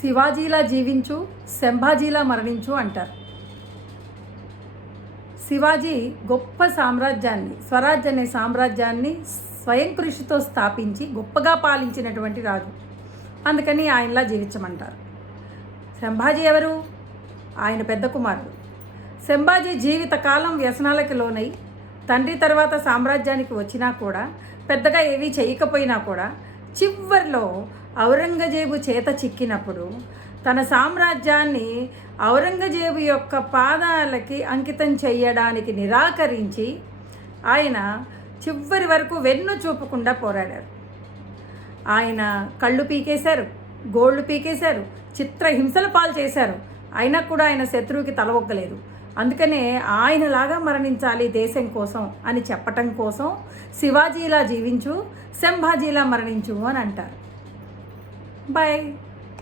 శివాజీలా జీవించు శంభాజీలా మరణించు అంటారు. శివాజీ గొప్ప సామ్రాజ్యాన్ని స్వరాజ్ అనే సామ్రాజ్యాన్ని స్వయం కృషితో స్థాపించి గొప్పగా పాలించినటువంటి రాజు. అందుకని ఆయనలా జీవించమంటారు. శంభాజీ ఎవరు? ఆయన పెద్ద కుమారుడు. శంభాజీ జీవితకాలం వ్యసనాలకి లోనై తండ్రి తర్వాత సామ్రాజ్యానికి వచ్చినా కూడా పెద్దగా ఏవీ చేయకపోయినా కూడా చివరిలో ఔరంగజేబు చేత చిక్కినప్పుడు తన సామ్రాజ్యాన్ని ఔరంగజేబు యొక్క పాదాలకి అంకితం చేయడానికి నిరాకరించి ఆయన చివరి వరకు వెన్ను చూపకుండా పోరాడారు. ఆయన కళ్ళు పీకేశారు గోళ్ళు పీకేశారు చిత్రహింసల పాలు చేశారు అయినా కూడా ఆయన శత్రువుకి తల ఒగ్గలేదు అందుకనే ఆయనలాగా మరణించాలి దేశం కోసం అని చెప్పటం కోసం శివాజీలా జీవించు శంభాజీలా మరణించు అని అంటారు. బాయ్